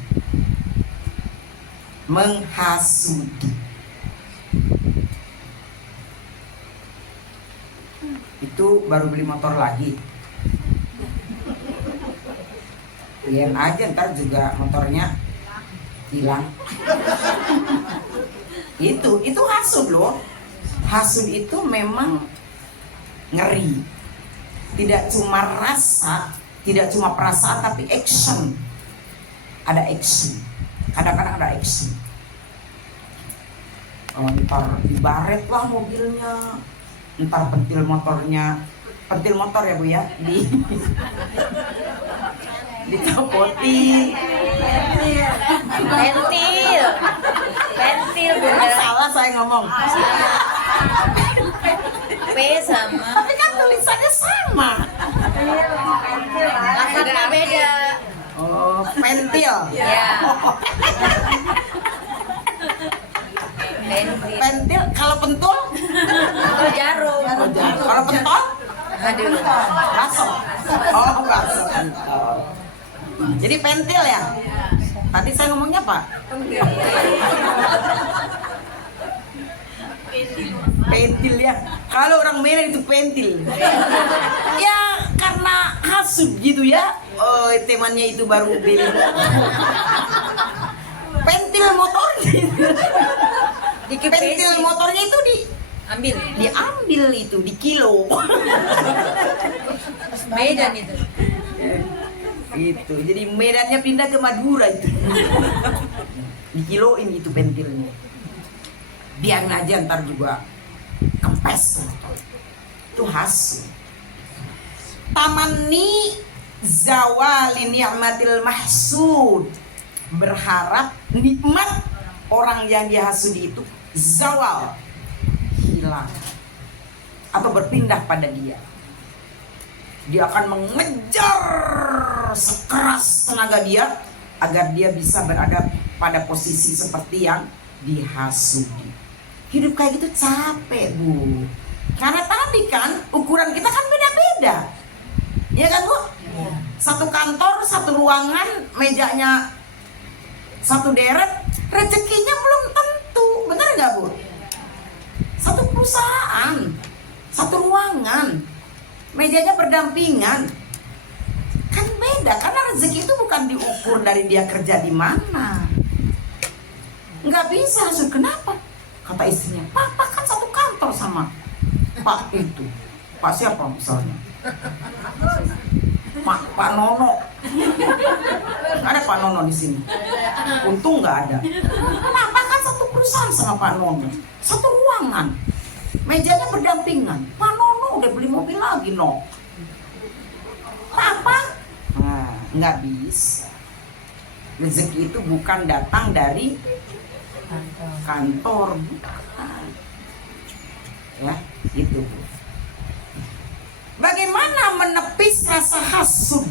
Menghasudi. Itu baru beli motor lagi. Biar aja ntar juga motornya hilang. Itu hasud loh. Hasud itu memang ngeri. Tidak cuma rasa, tidak cuma perasaan, tapi action. Ada action. Kadang-kadang ada action. Oh, ntar dibaret lah mobilnya, ntar pentil motornya, pentil motor ya Bu ya, ditapotin. Pentil Kan Bunda. salah saya ngomong. P sama. Tapi kan tulisannya sama. Lafadznya beda. Oh, pentil. Ya. Pentil. Pentil. Kalau pentul? Itu jarum. Kalau pentol? Aduh. Baso. Oh, baso. Pentol. Jadi pentil ya? Tadi saya ngomongnya apa? Pentil ya. Kalau orang merah itu pentil. Ya karena hasud gitu ya. Oh, temannya itu baru beli. Pentil motornya. Pentil motornya itu diambil itu di kilo. Medan itu. Gitu. Jadi medannya pindah ke Madura itu. Dikiloin itu pentilnya. Biar aja ntar juga kempes tuh. Itu hasud. Tamani zawali ni'matil mahsud, berharap nikmat orang yang dihasudi itu zawal, hilang atau berpindah pada dia. Dia akan mengejar sekeras tenaga dia agar dia bisa berada pada posisi seperti yang dihasudi. Hidup kayak gitu capek, Bu. Karena tadi kan ukuran kita kan beda-beda. Ya kan, Bu? Satu kantor, satu ruangan, mejanya satu deret, rezekinya belum tentu. Benar nggak, Bu? Satu perusahaan, satu ruangan, mejanya berdampingan, kan beda. Karena rezeki itu bukan diukur dari dia kerja di mana. Nggak bisa. Kenapa? Kata istrinya, Papa kan satu kantor sama Pak itu. Pak siapa misalnya? Pak Nono. Nggak ada Pak Nono di sini. Untung nggak ada. Kenapa kan satu perusahaan sama Pak Nono, satu ruangan, mejanya berdampingan. Pak Nono udah beli mobil lagi, no. Papa, nah, nggak bisa. Rezeki itu bukan datang dari kantor, bukan. Ya, gitu. Bagaimana menepis rasa hasud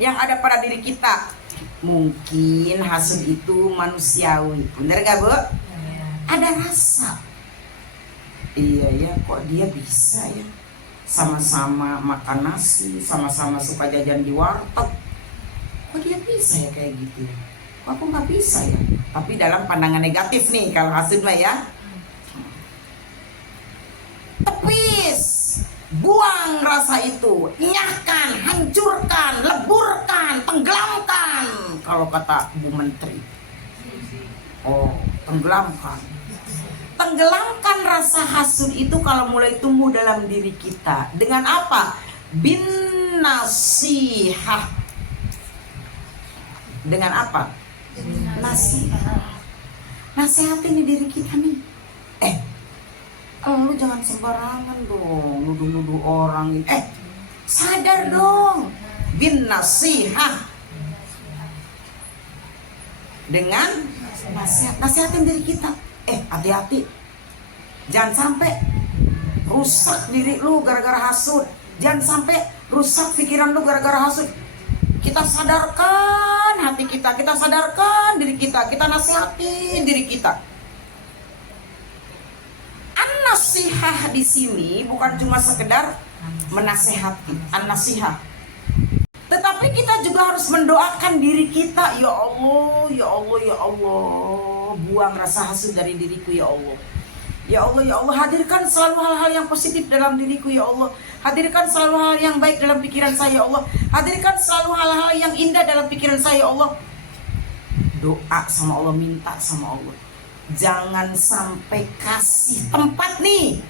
yang ada pada diri kita? Mungkin hasud itu manusiawi, bener gak, Bu? Ada rasa. Iya ya, kok dia bisa ya? Sama-sama makan nasi, sama-sama suka jajan di warteg. Kok dia bisa ya kayak gitu? Kok aku nggak bisa ya? Tapi dalam pandangan negatif nih kalau hasud mah ya. Tepis, buang rasa itu, nyahkan, hancurkan, leburkan, tenggelamkan. Kalau kata Bu Menteri, oh tenggelamkan. Tenggelamkan rasa hasud itu kalau mulai tumbuh dalam diri kita. Dengan apa? Bin nasihah. Dengan apa? Nasihat. Nasihatin di diri kita nih. Lu jangan sembarangan dong nuduh-nuduh orang ini. Sadar dong. Bin nasihah. Dengan nasihat. Nasihatin diri kita. Hati-hati. Jangan sampai rusak diri lu gara-gara hasud. Jangan sampai rusak pikiran lu gara-gara hasud. Kita sadarkan hati kita, kita sadarkan diri kita nasihatin diri kita. An-nasihah di sini bukan cuma sekedar menasehati, an-nasihah. Tetapi kita juga harus mendoakan diri kita, ya Allah, ya Allah, ya Allah, buang rasa hasud dari diriku, ya Allah. Ya Allah, ya Allah, hadirkan selalu hal-hal yang positif dalam diriku, ya Allah. Hadirkan selalu hal yang baik dalam pikiran saya, ya Allah. Hadirkan selalu hal-hal yang indah dalam pikiran saya, ya Allah. Doa sama Allah, minta sama Allah. Jangan sampai kasih tempat nih.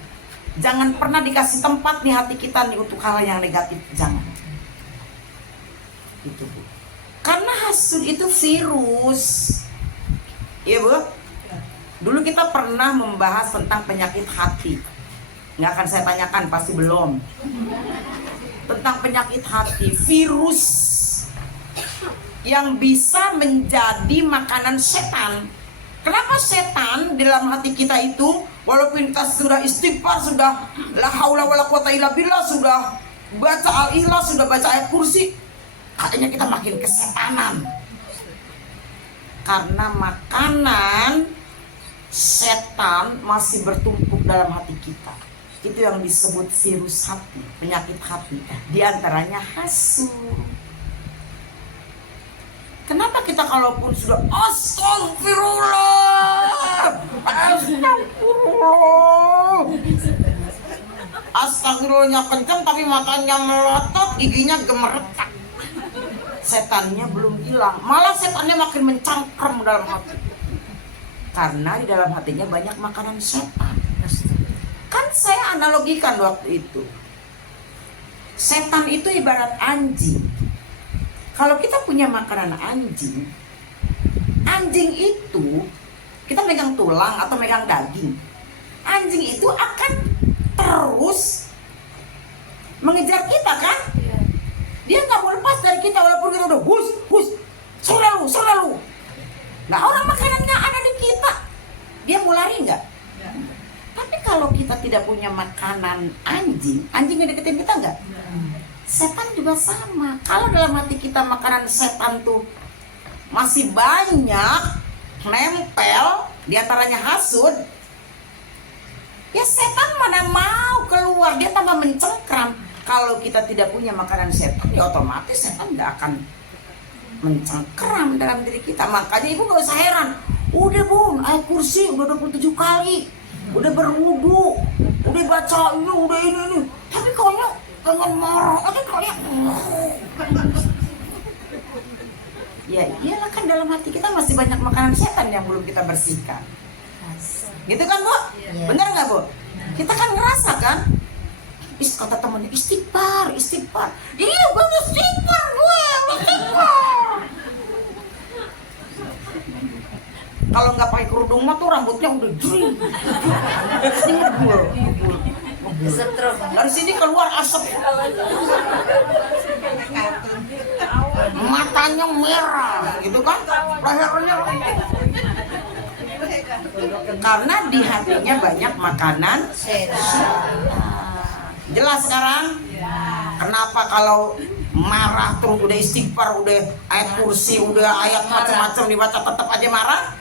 Jangan pernah dikasih tempat nih hati kita nih untuk hal yang negatif. Jangan. Itu, Bu. Karena hasud itu virus. Iya, Bu? Dulu kita pernah membahas tentang penyakit hati. Nggak akan saya tanyakan, pasti belum. Tentang penyakit hati, virus yang bisa menjadi makanan setan. Kenapa setan di dalam hati kita itu, walaupun kita sudah istighfar, sudah la haula wala quwata illa billah, sudah baca al-ikhlas, sudah baca ayat kursi, katanya kita makin kesetanan. Karena makanan setan masih bertumpuk dalam hati kita. Itu yang disebut virus hati, penyakit hati. Di antaranya hasud. Kenapa kita kalaupun sudah astagfirullah, astagfirullahnya kencang tapi matanya melotot, giginya gemeretak. Setannya belum hilang, malah setannya makin mencangkrem dalam hati. Karena di dalam hatinya banyak makanan setan. Kan saya analogikan waktu itu, setan itu ibarat anjing. Kalau kita punya makanan anjing, anjing itu kita megang tulang atau megang daging, anjing itu akan terus mengejar kita kan? Dia nggak mau lepas kita tidak punya makanan anjing, anjing yang deketin kita nggak? Setan juga sama. Kalau dalam hati kita makanan setan tuh masih banyak, nempel, diantaranya hasud, ya setan mana mau keluar, dia tambah mencengkram. Kalau kita tidak punya makanan setan, ya otomatis setan nggak akan mencengkram dalam diri kita. Makanya ibu gak usah heran, udah bun, ayat kursi udah 27 kali, udah berwudu, udah baca ini, udah ini, tapi kayaknya pengen marah aja kayak. Ya iyalah, kan dalam hati kita masih banyak makanan setan yang belum kita bersihkan. Gitu kan Bu? Bener nggak Bu? Kita kan ngerasa kan, kata temennya istighfar. Iya gue istighfar, Kalau nggak pakai kerudung mah tuh rambutnya udah jering. Setrum. Dari sini keluar asap. Matanya merah, gitu kan? Lehernya karena di hatinya banyak makanan jelas sekarang. Kenapa kalau marah terus udah istighfar, udah ayat kursi, udah ayat macam-macam dibaca tetap aja marah?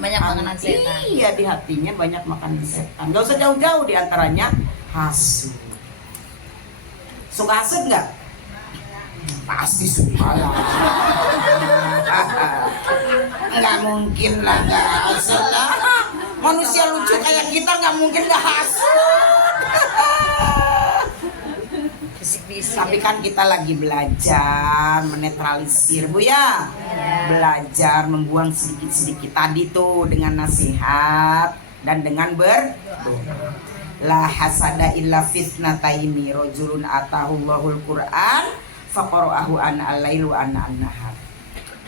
Banyak makanan setan. Iya, di hatinya banyak makanan setan. Gak usah jauh-jauh, diantaranya hasud. Suka hasud nggak? Pasti suka lah. Nggak mungkin lah nggak hasud lah. Manusia lucu kayak kita nggak mungkin nggak hasud. Bisik-bisik. Tapi kan kita lagi belajar menetralisir Bu ya. Belajar membuang sedikit-sedikit tadi tuh dengan nasihat dan dengan berdoa. La hasada illa fitnataini rajulun atahullahul Qur'an faqara'ahu ana al-lail wa ana an-nahar.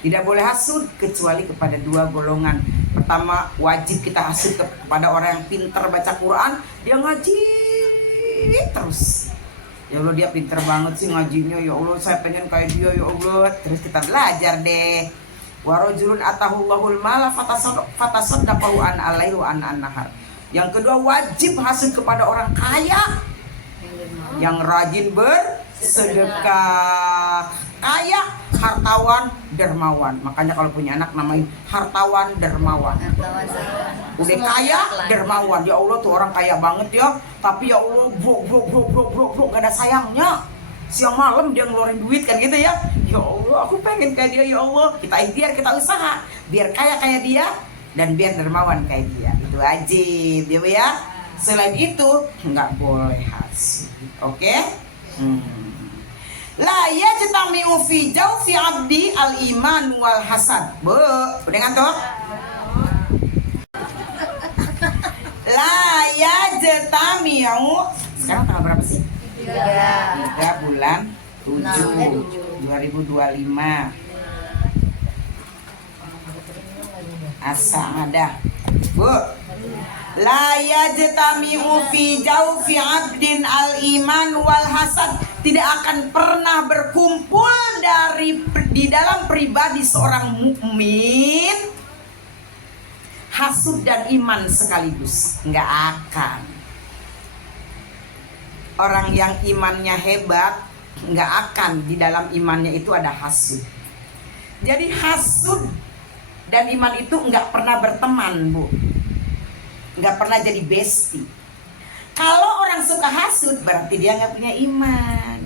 Tidak boleh hasud kecuali kepada dua golongan. Pertama, wajib kita hasud kepada orang yang pintar baca Quran, dia ngaji terus. Ya Allah, dia pintar banget sih ngajinya, ya Allah saya pengen kayak dia, ya Allah. Terus kita belajar deh. Wa rajulun atahullahul mala fatasaddaqahu an al-lail wa an an-nahar. Yang kedua, wajib hasud kepada orang kaya yang rajin bersedekah. Kaya, hartawan, dermawan. Makanya kalau punya anak namain hartawan dermawan. Udah kaya, dermawan. Ya Allah, tuh orang kaya banget ya, tapi ya Allah bro, gak ada sayangnya. Siang malam dia ngeluarin duit kan gitu ya. Ya Allah, aku pengen kayak dia, ya Allah. Kita ikhtiar, kita usaha biar kaya kayak dia dan biar dermawan kayak dia. Itu wajib ya. Selain itu nggak boleh hasud. Oke? La yajtami'u fi jawfi abdi al-iman wal hasad. Bu, udah ngantuk? La yajtami'u. Sekarang tanggal berapa sih? 3 bulan 7 2025. As-sa'adah. Bu, la yajtami'u fi jawfi abdin al-iman wal hasad. Tidak akan pernah berkumpul di dalam pribadi seorang mukmin hasud dan iman sekaligus. Nggak akan. Orang yang imannya hebat nggak akan di dalam imannya itu ada hasud. Jadi hasud dan iman itu nggak pernah berteman, Bu. Nggak pernah jadi bestie. Kalau orang suka hasud berarti dia nggak punya iman.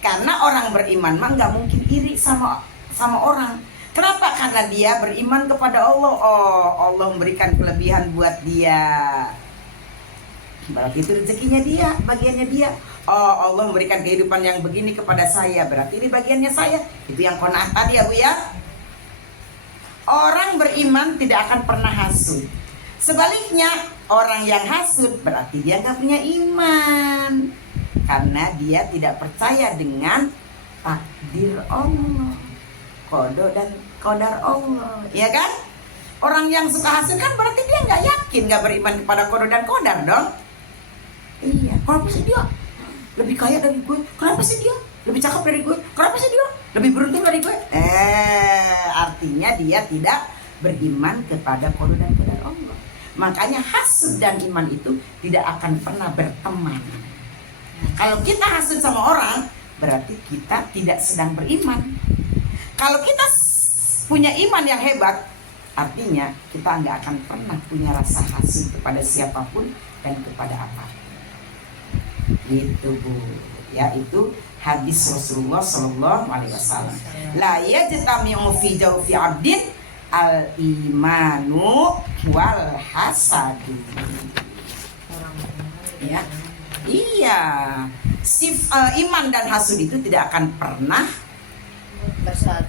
Karena orang beriman mah nggak mungkin iri sama orang. Kenapa? Karena dia beriman kepada Allah. Oh, Allah memberikan kelebihan buat dia. Berarti itu rezekinya dia, bagiannya dia. Oh, Allah memberikan kehidupan yang begini kepada saya. Berarti ini bagiannya saya. Itu yang qanaah tadi ya Bu ya. Orang beriman tidak akan pernah hasud. Sebaliknya, orang yang hasud berarti dia nggak punya iman. Karena dia tidak percaya dengan takdir Allah, qada dan qadar Allah, ya kan? Orang yang suka hasud kan berarti dia nggak yakin, nggak beriman kepada qada dan qadar dong. Iya, kenapa sih dia lebih kaya dari gue? Kenapa sih dia lebih cakep dari gue? Kenapa sih dia lebih beruntung dari gue? Artinya dia tidak beriman kepada qada dan qadar Allah. Makanya hasud dan iman itu tidak akan pernah berteman. Kalau kita hasud sama orang, berarti kita tidak sedang beriman. Kalau kita punya iman yang hebat, artinya kita nggak akan pernah punya rasa hasud kepada siapapun dan kepada apapun. Gitu Bu. Ya, itu hadis Rasulullah Shallallahu Alaihi Wasallam. La yajtami'u fi jawfi 'abdin al imanu wal hasadu. Ya, iya. Iman dan hasud itu tidak akan pernah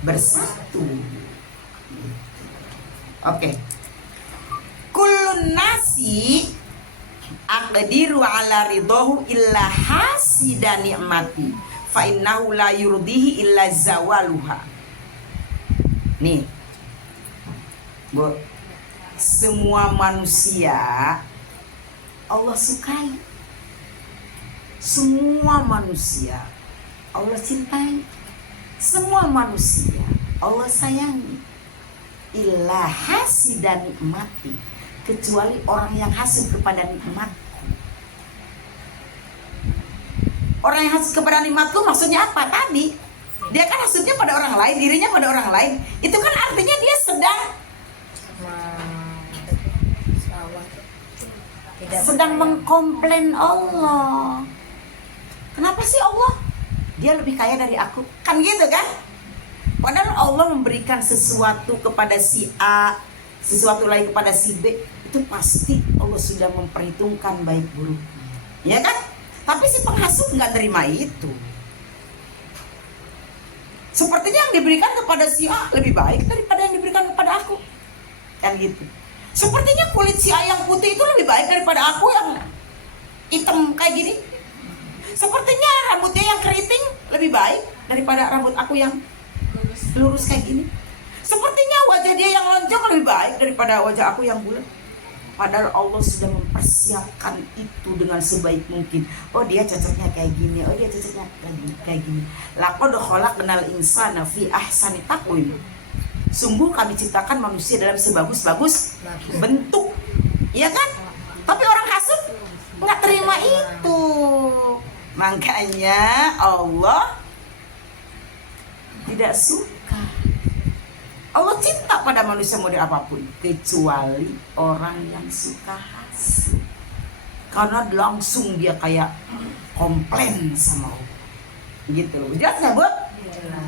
bersatu. Oke. Kullun nasi aqdiru ala ridahu illa hasida ni'mati fa innahu la yurdihi illa zawaluha. Nih Bu, semua manusia Allah sukai, semua manusia Allah cintai, semua manusia Allah sayangi, illa hasida nikmati, kecuali orang yang hasud kepada nikmatku. Orang yang hasud kepada nikmatku maksudnya apa tadi? Dia kan hasudnya pada orang lain, dirinya pada orang lain. Itu kan artinya dia sedang mengkomplain Allah. Kenapa sih Allah? Dia lebih kaya dari aku. Kan gitu kan? Padahal Allah memberikan sesuatu kepada si A, sesuatu lain kepada si B, itu pasti Allah sudah memperhitungkan baik buruknya, ya kan? Tapi si penghasut nggak terima itu. Sepertinya yang diberikan kepada si A lebih baik daripada yang diberikan kepada aku, kan gitu. Sepertinya kulit si A yang putih itu lebih baik daripada aku yang hitam kayak gini. Sepertinya rambutnya yang keriting lebih baik daripada rambut aku yang lurus kayak gini. Sepertinya wajah dia yang lonjong lebih baik daripada wajah aku yang bulat. Padahal Allah sudah mempersiapkan itu dengan sebaik mungkin. Oh, dia cocoknya kayak gini. Oh, dia cocoknya kayak gini. Laqad khalaqnal insana fi ahsani taqwim. Sungguh kami ciptakan manusia dalam sebagus-bagus bentuk. Iya kan? Tapi orang hasud nggak terima itu. Makanya Allah tidak suka. Allah cinta pada manusia model apapun, kecuali orang yang suka hasud. Karena langsung dia kayak komplain sama Allah. Gitu. Jelas nggak Bu?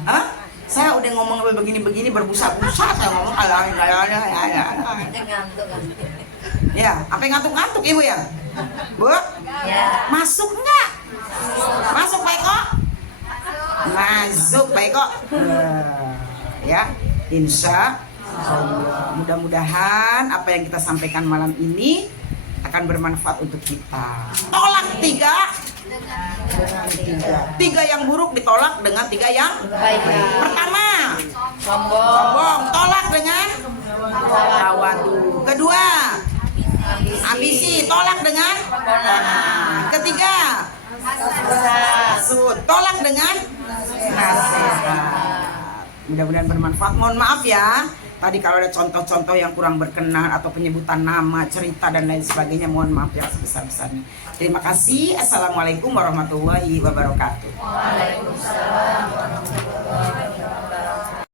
Hah? Saya udah ngomong begini-begini berbusa-busa, saya ngomong ya, sampai ngantuk-ngantuk Ibu ya? Bu? Ya. Masuk nggak? Masuk Pak Eko? Masuk Pak Eko. Ya, insya Allah. Mudah-mudahan apa yang kita sampaikan malam ini akan bermanfaat untuk kita. Tolak tiga yang buruk ditolak dengan tiga yang Baik. pertama, Sombong. tolak dengan tawadu. Kedua, ambisi, tolak dengan ketiga, hasud, tolak dengan nasihat. Mudah-mudahan bermanfaat. Mohon maaf ya, tadi kalau ada contoh-contoh yang kurang berkenan atau penyebutan nama, cerita dan lain sebagainya, mohon maaf yang sebesar-besarnya. Terima kasih. Assalamualaikum warahmatullahi wabarakatuh. Waalaikumsalam warahmatullahi wabarakatuh.